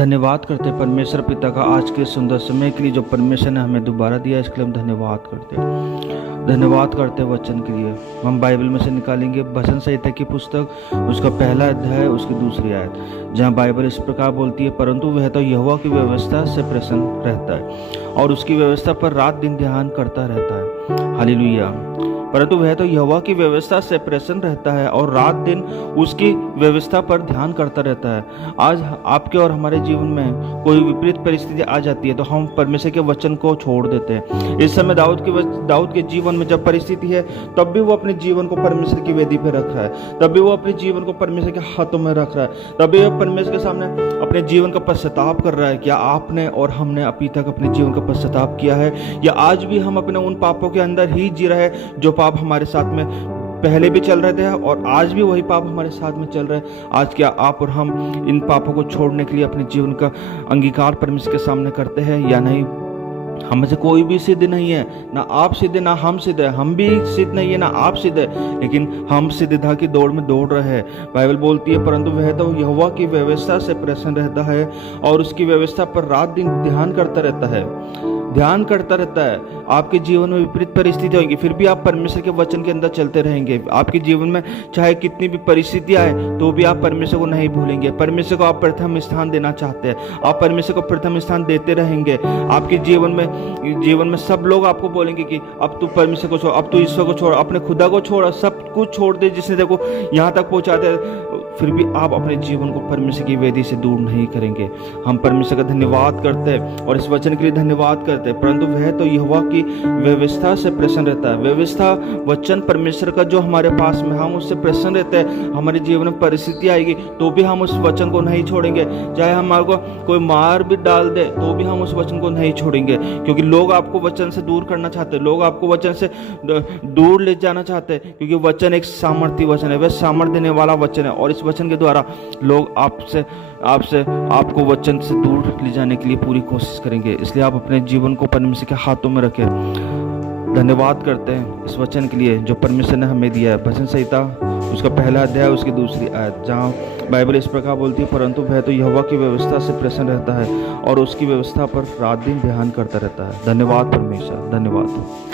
धन्यवाद करते हैं परमेश्वर पिता का आज के सुंदर समय के लिए जो परमेश्वर ने हमें दोबारा दिया, इसके लिए हम धन्यवाद करते हैं। धन्यवाद करते हैं वचन के लिए। हम बाइबल में से निकालेंगे भजन संहिता की पुस्तक, उसका पहला अध्याय, उसकी दूसरी आयत, जहाँ बाइबल इस प्रकार बोलती है, परंतु वह तो यहोवा की व्यवस्था से प्रसन्न रहता है और उसकी व्यवस्था पर रात दिन ध्यान करता रहता है। हालेलुया। परंतु वह तो यहोवा की व्यवस्था से प्रसन्न रहता है और रात दिन उसकी व्यवस्था पर ध्यान करता रहता है। आज आपके और हमारे जीवन में कोई विपरीत परिस्थिति आ जाती है तो हम परमेश्वर के वचन को छोड़ देते हैं। इस समय दाऊद के जीवन में जब परिस्थिति है तब भी वो अपने जीवन को परमेश्वर की वेदी पर रख रहा है, तब भी वो अपने जीवन को परमेश्वर के हाथों में रख रहा है, तब भी वो परमेश्वर के सामने अपने जीवन का पश्चाताप कर रहा है। क्या आपने और हमने अभी तक अपने जीवन का पश्चाताप किया है, या आज भी हम अपने उन पापों के अंदर ही जी रहे हैं जो पाप हमारे साथ में पहले भी चल रहे थे और आज भी वही पाप हमारे साथ में चल रहे हैं? आज क्या आप और हम इन पापों को छोड़ने के लिए अपने जीवन का अंगीकार परमेश्वर के सामने करते हैं या नहीं? हम में से कोई भी सिद्ध नहीं है, ना आप सिद्ध ना हम सिद्ध है, हम भी सिद्ध नहीं है ना आप सिद्ध है, लेकिन हम सिद्धता की दौड़ में दौड़ रहे हैं। बाइबल बोलती है, परंतु वह तो यहोवा की व्यवस्था से प्रसन्न रहता है और उसकी व्यवस्था पर रात दिन ध्यान करता रहता है। ध्यान करता रहता है। आपके जीवन में विपरीत परिस्थिति होंगी, फिर भी आप परमेश्वर के वचन के अंदर चलते रहेंगे। आपके जीवन में चाहे कितनी भी परिस्थिति आए तो भी आप परमेश्वर को नहीं भूलेंगे। परमेश्वर को आप प्रथम स्थान देना चाहते हैं, आप परमेश्वर को प्रथम स्थान देते रहेंगे। आपके जीवन में सब लोग आपको बोलेंगे कि अब तू परमेश्वर को छोड़, अब तू ईश्वर को छोड़, अपने खुदा को छोड़, सब कुछ छोड़ दे जिसने देखो यहाँ तक पहुँचा दे, फिर भी आप अपने जीवन को परमेश्वर की वेदी से दूर नहीं करेंगे। हम परमेश्वर का धन्यवाद करते हैं और इस वचन के लिए धन्यवाद करते हैं। परंतु वह तो यहोवा की व्यवस्था से प्रसन्न रहता है। व्यवस्था वचन परमेश्वर का जो हमारे पास में, हम उससे प्रसन्न रहते हैं। हमारे जीवन में परिस्थिति आएगी तो भी हम उस वचन को नहीं छोड़ेंगे। चाहे हमारे को कोई मार भी डाल दे तो भी हम उस वचन को नहीं छोड़ेंगे, क्योंकि लोग आपको वचन से दूर करना चाहते हैं, लोग आपको वचन से दूर ले जाना चाहते हैं, क्योंकि वचन एक सामर्थ्य वचन है, वह सामर्थ्य देने वाला वचन है और इस वचन के द्वारा लोग आपको वचन से दूर ले जाने के लिए पूरी कोशिश करेंगे। इसलिए आप अपने जीवन को परमेश्वर के हाथों में रखें। धन्यवाद करते हैं इस वचन के लिए जो परमेश्वर ने हमें दिया है। भजन संहिता उसका पहला अध्याय, उसकी दूसरी आयत, जहाँ बाइबल इस प्रकार बोलती है, परंतु वह तो यहोवा की व्यवस्था से प्रसन्न रहता है और उसकी व्यवस्था पर रात दिन ध्यान करता रहता है। धन्यवाद परमेश्वर, धन्यवाद।